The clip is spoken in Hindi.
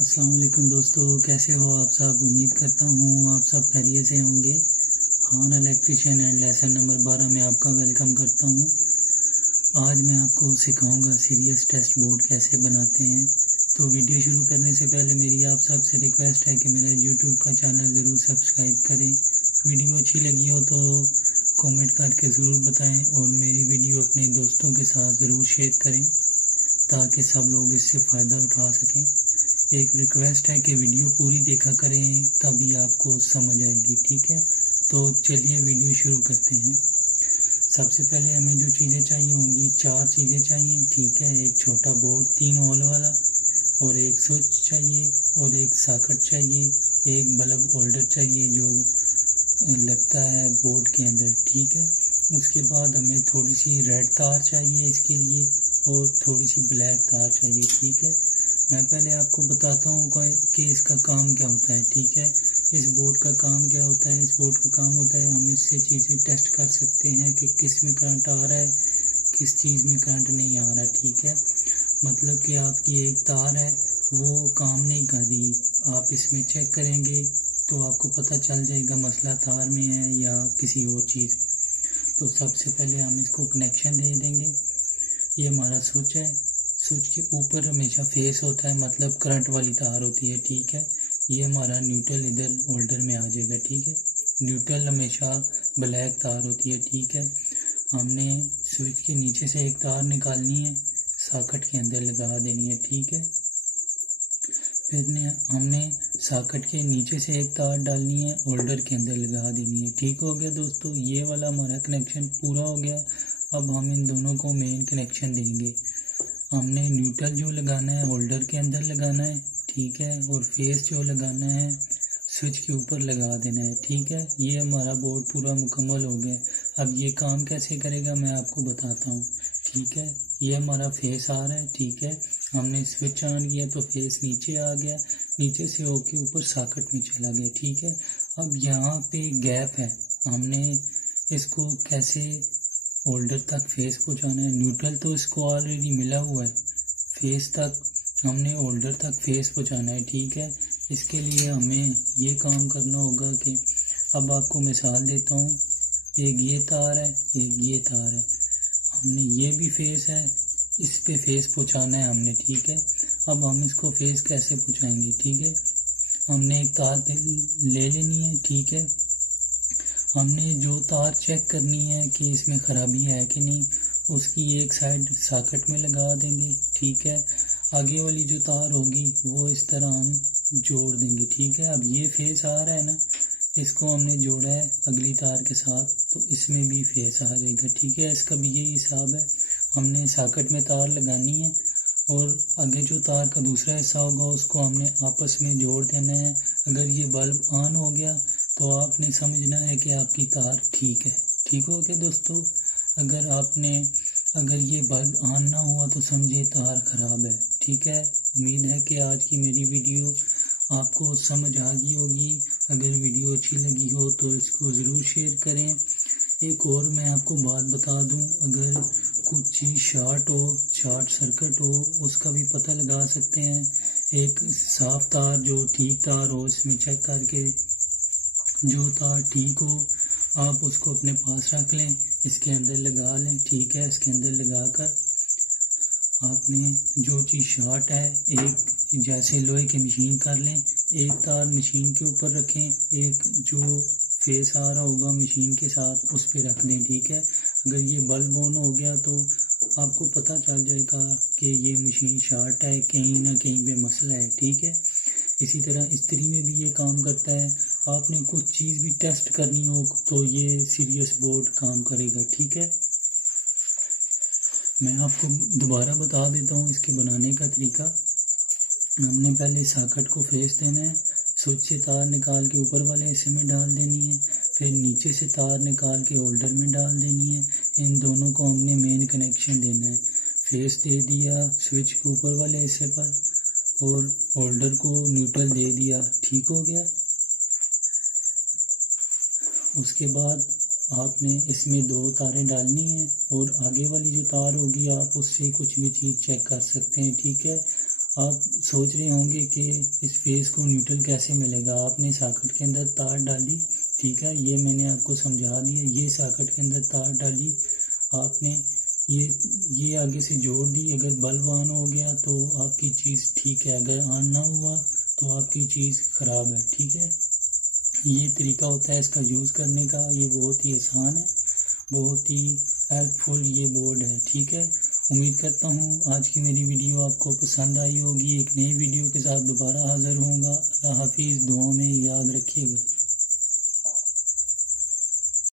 अस्सलाम वालेकुम दोस्तों, कैसे हो आप सब। उम्मीद करता हूँ आप सब खैरियत से होंगे। हान इलेक्ट्रीशियन एंड लेसन नंबर 12 में आपका वेलकम करता हूँ। आज मैं आपको सिखाऊंगा सीरियस टेस्ट बोर्ड कैसे बनाते हैं। तो वीडियो शुरू करने से पहले मेरी आप सब से रिक्वेस्ट है कि मेरा यूट्यूब का चैनल ज़रूर सब्सक्राइब करें। वीडियो अच्छी लगी हो तो कमेंट करके ज़रूर बताएं और मेरी वीडियो अपने दोस्तों के साथ ज़रूर शेयर करें ताकि सब लोग इससे फ़ायदा उठा सकें। एक रिक्वेस्ट है कि वीडियो पूरी देखा करें, तभी आपको समझ आएगी, ठीक है। तो चलिए वीडियो शुरू करते हैं। सबसे पहले हमें जो चीज़ें चाहिए होंगी, 4 चीज़ें चाहिए, ठीक है। एक छोटा बोर्ड 3 होल वाला, और एक स्विच चाहिए, और एक सॉकेट चाहिए, एक बल्ब होल्डर चाहिए जो लगता है बोर्ड के अंदर, ठीक है। उसके बाद हमें थोड़ी सी रेड तार चाहिए इसके लिए, और थोड़ी सी ब्लैक तार चाहिए, ठीक है। मैं पहले आपको बताता हूँ कि इसका काम क्या होता है, ठीक है। इस बोर्ड का काम क्या होता है। इस बोर्ड का काम होता है, हम इससे चीज़ें टेस्ट कर सकते हैं कि किस में करंट आ रहा है, किस चीज़ में करंट नहीं आ रहा, ठीक है। मतलब कि आपकी एक तार है वो काम नहीं कर रही, आप इसमें चेक करेंगे तो आपको पता चल जाएगा मसला तार में है या किसी और चीज़ में। तो सबसे पहले हम इसको कनेक्शन दे देंगे। ये हमारा स्विच है। स्विच के ऊपर हमेशा फेस होता है, मतलब करंट वाली तार होती है, ठीक है। ये हमारा न्यूट्रल इधर होल्डर में आ जाएगा, ठीक है। न्यूट्रल हमेशा ब्लैक तार होती है, ठीक है। हमने स्विच के नीचे से एक तार निकालनी है, सॉकेट के अंदर लगा देनी है, ठीक है। फिर हमने सॉकेट के नीचे से एक तार डालनी है, होल्डर के अंदर लगा देनी है, ठीक हो गया दोस्तों। ये वाला हमारा कनेक्शन पूरा हो गया। अब हम इन दोनों को मेन कनेक्शन देंगे। हमने न्यूट्रल जो लगाना है होल्डर के अंदर लगाना है, ठीक है, और फेस जो लगाना है स्विच के ऊपर लगा देना है, ठीक है। ये हमारा बोर्ड पूरा मुकम्मल हो गया। अब ये काम कैसे करेगा मैं आपको बताता हूँ, ठीक है। ये हमारा फेस आ रहा है, ठीक है। हमने स्विच ऑन किया तो फेस नीचे आ गया, नीचे से होके ऊपर सॉकेट में चला गया, ठीक है। अब यहाँ पे गैप है, हमने इसको कैसे होल्डर तक फेस पहुँचाना है। न्यूट्रल तो इसको ऑलरेडी मिला हुआ है, फेस तक हमने होल्डर तक फेस पहुँचाना है, ठीक है। इसके लिए हमें ये काम करना होगा कि अब आपको मिसाल देता हूँ। एक ये तार है, एक ये तार है, हमने ये भी फेस है, इस पे फेस पहुँचाना है हमने, ठीक है। अब हम इसको फेस कैसे पहुँचाएंगे, ठीक है। हमने एक तार ले लेनी है, ठीक है। हमने जो तार चेक करनी है कि इसमें ख़राबी है कि नहीं, उसकी एक साइड सॉकेट में लगा देंगे, ठीक है। आगे वाली जो तार होगी वो इस तरह हम जोड़ देंगे, ठीक है। अब ये फेस आ रहा है ना, इसको हमने जोड़ा है अगली तार के साथ, तो इसमें भी फेस आ जाएगा, ठीक है। इसका भी यही हिसाब है, हमने सॉकेट में तार लगानी है और आगे जो तार का दूसरा हिस्सा होगा उसको हमने आपस में जोड़ देना है। अगर ये बल्ब ऑन हो गया तो आपने समझना है कि आपकी तार ठीक है, ठीक हो गया दोस्तों। अगर ये बल्ब ऑन ना हुआ तो समझिए तार ख़राब है, ठीक है। उम्मीद है कि आज की मेरी वीडियो आपको समझ आ गई होगी। अगर वीडियो अच्छी लगी हो तो इसको ज़रूर शेयर करें। एक और मैं आपको बात बता दूं, अगर कुछ चीज़ शॉर्ट सर्किट हो उसका भी पता लगा सकते हैं। एक साफ तार जो ठीक तार हो, इसमें चेक करके जो तार ठीक हो आप उसको अपने पास रख लें, इसके अंदर लगा लें, ठीक है। इसके अंदर लगाकर आपने जो चीज़ शॉर्ट है, एक जैसे लोहे की मशीन कर लें, एक तार मशीन के ऊपर रखें, एक जो फेस आ रहा होगा मशीन के साथ उस पर रख दें, ठीक है। अगर ये बल्ब ऑन हो गया तो आपको पता चल जाएगा कि ये मशीन शॉर्ट है, कहीं ना कहीं पे मसला है, ठीक है। इसी तरह इस्त्री में भी ये काम करता है। आपने कुछ चीज़ भी टेस्ट करनी हो तो ये सीरियस बोर्ड काम करेगा, ठीक है। मैं आपको दोबारा बता देता हूँ इसके बनाने का तरीका। हमने पहले सॉकेट को फेस देना है, स्विच से तार निकाल के ऊपर वाले हिस्से में डाल देनी है, फिर नीचे से तार निकाल के होल्डर में डाल देनी है। इन दोनों को हमने मेन कनेक्शन देना है। फेस दे दिया स्विच के ऊपर वाले हिस्से पर और होल्डर को न्यूट्रल दे दिया, ठीक हो गया। उसके बाद आपने इसमें 2 तारें डालनी है और आगे वाली जो तार होगी आप उससे कुछ भी चीज़ चेक कर सकते हैं, ठीक है। आप सोच रहे होंगे कि इस फेस को न्यूट्रल कैसे मिलेगा। आपने सॉकेट के अंदर तार डाली, ठीक है, ये मैंने आपको समझा दिया। ये सॉकेट के अंदर तार डाली आपने, ये आगे से जोड़ दी। अगर बल्ब ऑन हो गया तो आपकी चीज़ ठीक है, अगर ऑन ना हुआ तो आपकी चीज़ ख़राब है, ठीक है। ये तरीका होता है इसका यूज़ करने का। ये बहुत ही आसान है, बहुत ही हेल्पफुल ये बोर्ड है, ठीक है। उम्मीद करता हूँ आज की मेरी वीडियो आपको पसंद आई होगी। एक नई वीडियो के साथ दोबारा हाज़िर होऊंगा। अल्लाह हाफिज़, दुआ में याद रखिएगा।